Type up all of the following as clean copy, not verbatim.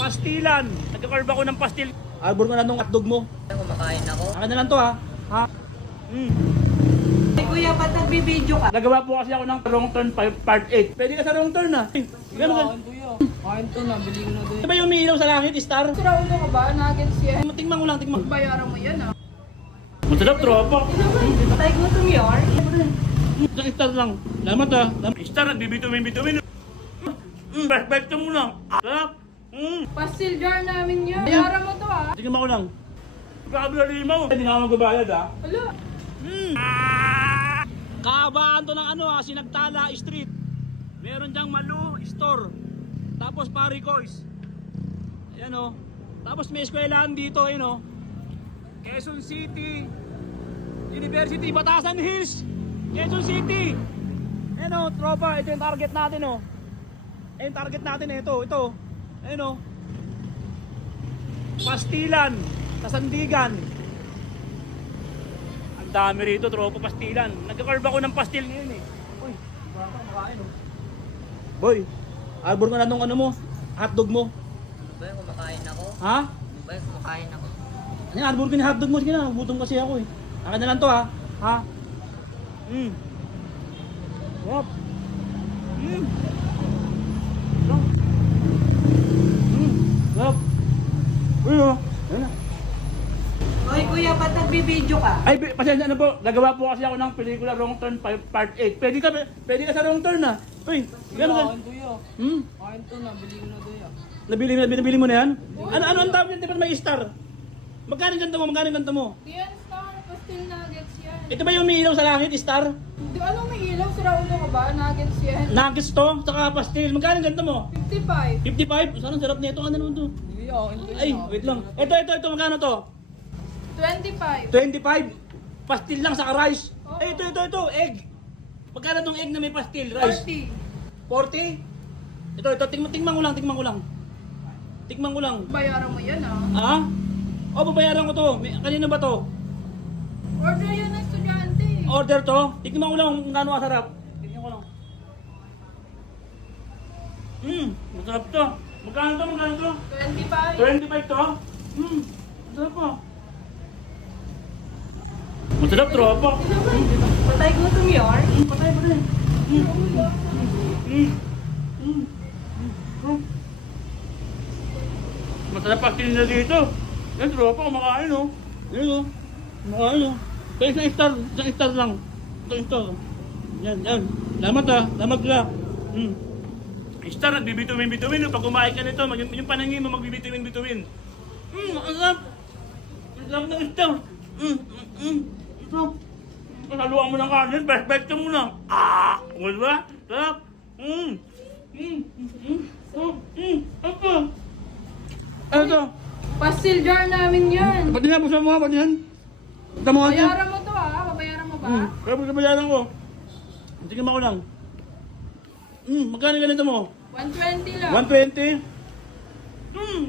Pastilan. Nagka-carve ako ng pastil. Arbor ko na nung hotdog mo. Kumakain ako. Akin na lang to ha. Ha? Ay kuya, ba't nagbibideo ka? Nagawa po kasi ako ng wrong turn part 8. Pwede ka sa wrong turn ha. Gano'n ka. Kuya. Kain to na, bili ko na doon. Ano ba yung umiilaw sa langit, Star? Sira ulo ka ba? Nuggets yan. Tingnan mo lang, tingnan mo. Bayaran mo yan ah. Masarap, tropa. Patay ko itong yar. Isang star lang. Salamat ha. Star, nagbibitumin-bitumin. Perfecto mo lang. Sarap. Pastil jar namin yan. Bayaran mo to ah. Tingnan mo ko lang. Grabe na limaw. Hindi nga magbabayad ha. Wala. Kaabaan to ng ano ha, Sinagtala Street. Meron diyang Malu Store. Tapos Paricois. Ayan o. Tapos may eskwelahan dito, ayun o. Quezon City University, Batasan Hills, Quezon City. Ayan o, tropa, ito yung target natin o. Ayun target natin, ito. Ayun o. Pastilan, Kasandigan. Ang dami rito, tropa, pastilan. Nagka-carve ako ng pastil ngayon eh. Uy, baka makain o. Boy, arbor ka na nung ano mo, hotdog mo. Ba yung kumakain ako? Ha? Ba yung kumakain ako? Ano, arbor ka ni hotdog mo, sige na, gutom kasi ako eh. Akin na lang to ha. Ha? Sarap. Sarap. Uy oh. Ayun na. Hoy kuya, ba't nagbibideo ka? Ay, pasensya na po. Nagawa po kasi ako ng pelikula Wrong Turn Part 8. Pwede ka sa Wrong Turn ha. Uy, gano'n ka. Kuya. Kain to na, bili ko na doon yan. Nabili mo na yan? Ano ang tawag yan? Di ba may star? Magkano yung ganito mo? Yan star. Pastil nuggets yan. Ito ba yung umiilaw sa langit, star? Di ano may ilaw? Sira ulo ka ba? Nuggets yan. Nuggets to, saka pastil. Magkano yung ganito mo? 55. 55? Saan ang sarap nito? Ano naman to? Kuya, kain to Ay, wait lang. Ito, magkano to? 25. 25? Pastil lang saka rice. Oo. Eh, ito, egg. Magkano tong egg na may pastil, rice? 40. 40? Ito, tingnan ko lang. Tikman ko lang. Bayaran mo yan ah. Ha? O, babayaran ko to. Kanino ba to? Order yan ng estudyante. Order to? Tikman ko lang kung gaano kasarap. Tingnan ko lang. Masarap to. Magkano to? 25. 25 to? Masarap po. Masarap, tropa. Patay ko itong yar. Patay pa rin. Masarap pa nila dito. Yan, tropa, kumakain o. Yan o. Kumakain o. Kaya isang star lang. Isang star. Yan. Lamat ha. Lamat ka. Star, nagbibitumin-bitumin. Pag kumain ka nito, yung panangin mo magbibitumin-bitumin. Ang sarap. Ang sarap ng star. Sarap. Kasaluan mo ng kanin, perfecto mo lang. Di ba? Sarap. Ano to? Pastil jar namin yan. Pati na, buksan mo nga, pati yan. Ito mo nga ito. Bayaran mo to ah. Babayaran mo ba? Kaya buksan bayaran ko. Tingnan mo ko lang. Magkano ganito mo? 120 lang. 120?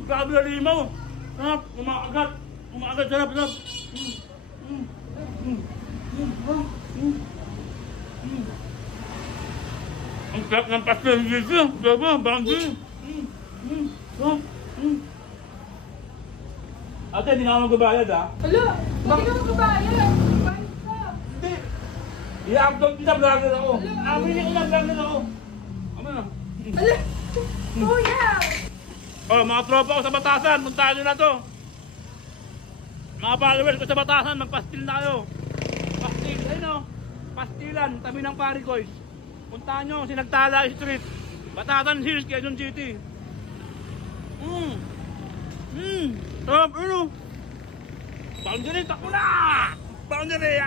Grabe na limaw. Sarap, umaagat. Sarap. Ang sarap ng pastel dito. Diba? Banggi. Ate, hindi na ako magbabayad ha. Wala. Hindi ka magbabayad. Bayad ka. Hindi. I-upload kita, vlogger ako. Aminin ko na, vlogger ako. Ano na? Ala. Kuya. Oh, mga tropa ko sa Batasan, puntahan nyo na to. Mga followers ko sa Batasan, magpastil na kayo. Pastil, ayun o. Pastilan, tabi ng Paricois. Puntahan nyo, Sinagtala Street. Batasan Hills, Quezon City. Sarap, ano? Boundary, takbo na! Boundary,